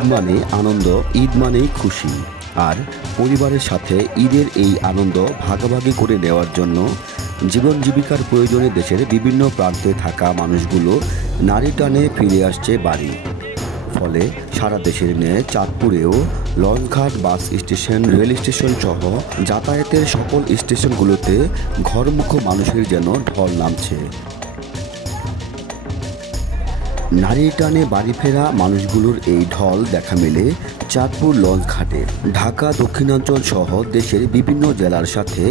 ঈদ মানে আনন্দ, ঈদ মানেই খুশি। আর পরিবারের সাথে ঈদের এই আনন্দ ভাগাভাগি করে নেওয়ার জন্য জীবন জীবিকার প্রয়োজনে দেশের বিভিন্ন প্রান্তে থাকা মানুষগুলো নারী টানে ফিরে আসছে বাড়ি। ফলে সারা দেশের ন্যায় চাঁদপুরেও লঞ্চঘাট, বাস স্টেশন, রেল স্টেশন সহ যাতায়াতের সকল স্টেশনগুলোতে ঘরমুখো মানুষের যেন ঢল নামছে। নারী টানে বাড়ি ফেরা মানুষগুলোর এই ঢল দেখা মেলে চাঁদপুর লঞ্চ ঘাটে। ঢাকা দক্ষিণাঞ্চল সহ দেশের বিভিন্ন জেলার সাথে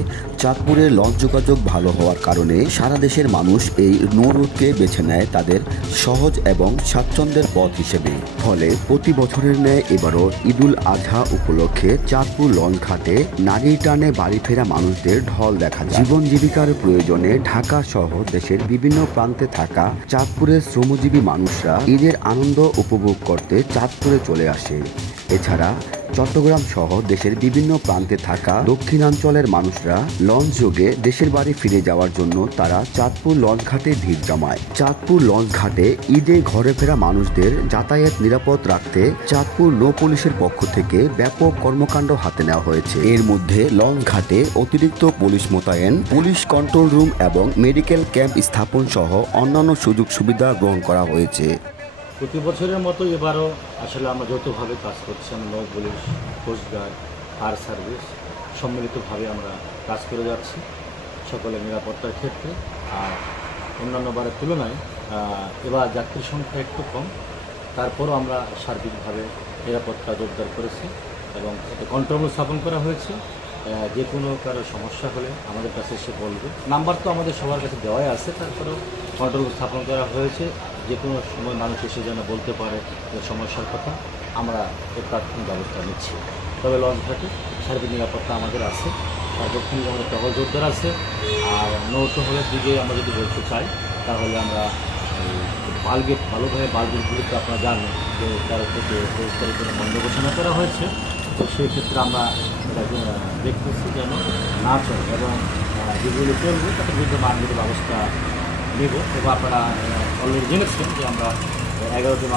চাঁদপুরের লঞ্চ যোগাযোগ ভালো হওয়ার কারণে সারা দেশের মানুষ এই নৌ রুটকে বেছে নেয় তাদের সহজ এবং স্বাচ্ছন্দ্যের পথ হিসেবে। ফলে প্রতি বছরের ন্যায় এবারও ঈদুল আজহা উপলক্ষে চাঁদপুর লঞ্চ ঘাটে নারী টানে বাড়ি ফেরা মানুষদের ঢল দেখা যায়। জীবন জীবিকার প্রয়োজনে ঢাকা সহ দেশের বিভিন্ন প্রান্তে থাকা চাঁদপুরের শ্রমজীবী মানুষরা ঈদের আনন্দ উপভোগ করতে চাঁদপুরে চলে আসে। এছাড়া চট্টগ্রাম সহ দেশের বিভিন্ন প্রান্তে থাকা দক্ষিণাঞ্চলের মানুষরা লঞ্চ যোগে দেশের বাড়ি ফিরে যাওয়ার জন্য তারা চাঁদপুর লঞ্চ ঘাটে ভিড় জমায়। চাঁদপুর লঞ্চ ঘাটে ঈদে ঘরে ফেরা মানুষদের যাতায়াত নিরাপদ রাখতে চাঁদপুর নৌ পুলিশের পক্ষ থেকে ব্যাপক কর্মকাণ্ড হাতে নেওয়া হয়েছে। এর মধ্যে লঞ্চ ঘাটে অতিরিক্ত পুলিশ মোতায়েন, পুলিশ কন্ট্রোল রুম এবং মেডিকেল ক্যাম্প স্থাপন সহ অন্যান্য সুযোগ সুবিধা গ্রহণ করা হয়েছে। প্রতি বছরের মতো এবারও আসলে আমরা যৌথভাবে কাজ করছি। আমরা নৌ পুলিশ, কোস্টগার্ড, ফায়ার সার্ভিস সম্মিলিতভাবে আমরা কাজ করে যাচ্ছি সকলের নিরাপত্তার ক্ষেত্রে। আর অন্যান্য বারের তুলনায় এবার যাত্রীর সংখ্যা একটু কম, তারপরও আমরা সার্বিকভাবে নিরাপত্তা জোরদার করেছি এবং এটা কন্ট্রোল স্থাপন করা হয়েছে। যে কোনো কারো সমস্যা হলে আমাদের কাছে এসে বলবে। নাম্বার তো আমাদের সবার কাছে দেওয়াই আছে, তারপরেও কন্ট্রোল স্থাপন করা হয়েছে। যে কোনো সময় মানুষ এসে যেন বলতে পারে সমস্যার কথা, আমরা এর প্রাথমিক ব্যবস্থা নিচ্ছি। তবে লঞ্চ ঘাটে সার্বিক নিরাপত্তা আমাদের আছে, সার্বক্ষণিক আমাদের টহল জোরদার আছে। আর নৌটহলের দিকে আমরা যদি বলতে চাই তাহলে আমরা বালগেট ভালোভাবে বালগেটগুলিতে আপনারা জানেন যে 13 থেকে 23 তারিখের বন্ধ ঘোষণা করা হয়েছে। তো সেই ক্ষেত্রে আমরা দেখতেছি যেন না চলে এবং যেগুলো চলবে তাতে বিরুদ্ধে মানবিক ব্যবস্থা নেব। এবং আপনারা অলরেডি জেনেছেন যে আমরা 11টি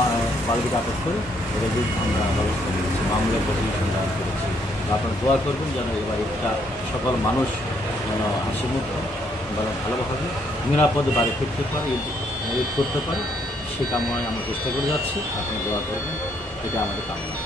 বালগেট আটক করে এটা আমরা ব্যবস্থা নিয়েছি, মামলার প্রতিষ্ঠান দায়ের করেছি। আপনারা দোয়া করবেন যেন এবার একটা সকল মানুষ যেন হাসি মুক্ত ভালোভাবে নিরাপদে বাড়ি ফিরতে পারে, ঈদ করতে পারে, সে কামনায় আমরা চেষ্টা করে যাচ্ছি। আপনি দোয়া করবেন, এটা আমাদের কামনা।